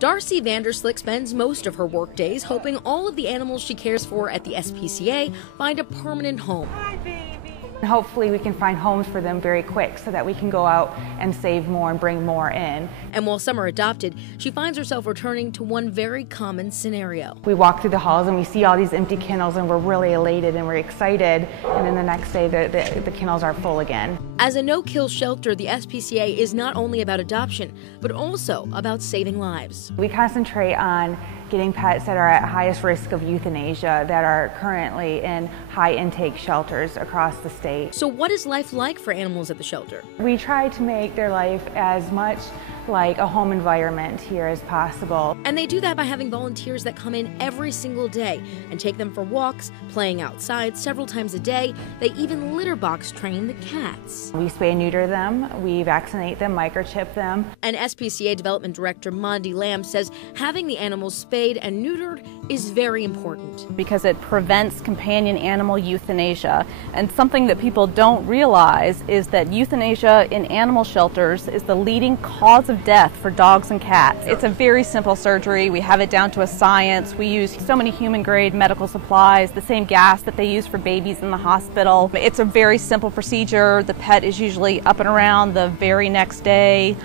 Darcy Vanderslick spends most of her work days hoping all of the animals she cares for at the SPCA find a permanent home. Hi, baby. Hopefully we can find homes for them very quick so that we can go out and save more and bring more in. And while some are adopted, she finds herself returning to one very common scenario. We walk through the halls and we see all these empty kennels and we're really elated and we're excited, and then the next day the kennels are full again. As a no-kill shelter, the SPCA is not only about adoption, but also about saving lives. We concentrate on getting pets that are at highest risk of euthanasia that are currently in high intake shelters across the state. So what is life like for animals at the shelter? We try to make their life as much like a home environment here as possible. And they do that by having volunteers that come in every single day and take them for walks, playing outside several times a day. They even litter box train the cats. We spay and neuter them, we vaccinate them, microchip them. And SPCA Development Director Mondi Lamb says having the animals spayed and neutered is very important. Because it prevents companion animal euthanasia. And something that people don't realize is that euthanasia in animal shelters is the leading cause of death for dogs and cats. It's a very simple surgery. We have it down to a science. We use so many human-grade medical supplies, the same gas that they use for babies in the hospital. It's a very simple procedure. The pet is usually up and around the very next day.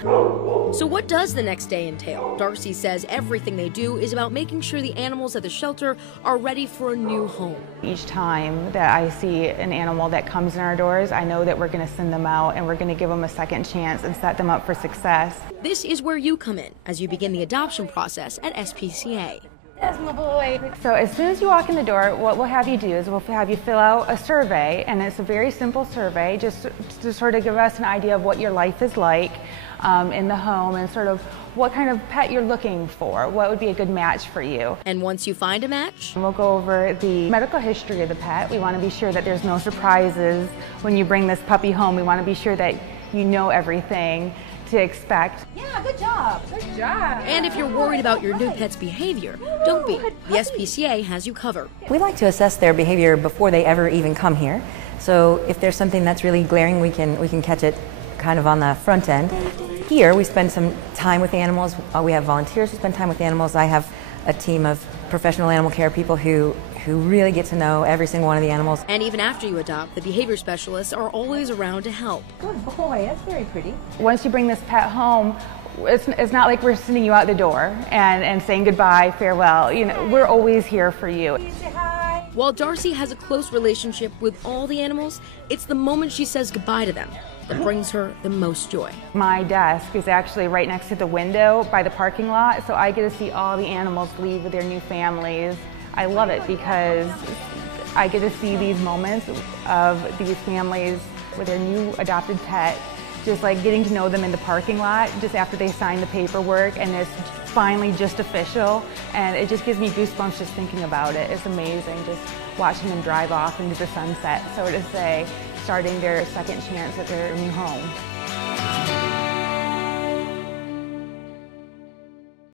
So what does the next day entail? Darcy says everything they do is about making sure the animals at the shelter are ready for a new home. Each time that I see an animal that comes in our doors, I know that we're going to send them out and we're going to give them a second chance and set them up for success. This is where you come in as you begin the adoption process at SPCA. That's my boy. So as soon as you walk in the door, what we'll have you do is we'll have you fill out a survey, and it's a very simple survey just to sort of give us an idea of what your life is like in the home and sort of what kind of pet you're looking for, what would be a good match for you. And once you find a match, we'll go over the medical history of the pet. We want to be sure that there's no surprises when you bring this puppy home. We want to be sure that you know everything to expect. Yeah, good job. Good job. And if you're worried about your new pet's behavior, don't be. The SPCA has you covered. We like to assess their behavior before they ever even come here. So if there's something that's really glaring, we can catch it kind of on the front end. Here we spend some time with the animals. We have volunteers who spend time with the animals. I have a team of professional animal care people who really get to know every single one of the animals. And even after you adopt, the behavior specialists are always around to help. Good boy. That's very pretty. Once you bring this pet home, it's not like we're sending you out the door and saying goodbye, farewell. You know, we're always here for you. Say hi. While Darcy has a close relationship with all the animals, it's the moment she says goodbye to them that brings her the most joy. My desk is actually right next to the window by the parking lot, so I get to see all the animals leave with their new families. I love it because I get to see these moments of these families with their new adopted pet, just like getting to know them in the parking lot just after they sign the paperwork and it's finally just official, and it just gives me goosebumps just thinking about it. It's amazing just watching them drive off into the sunset, so to say, starting their second chance at their new home.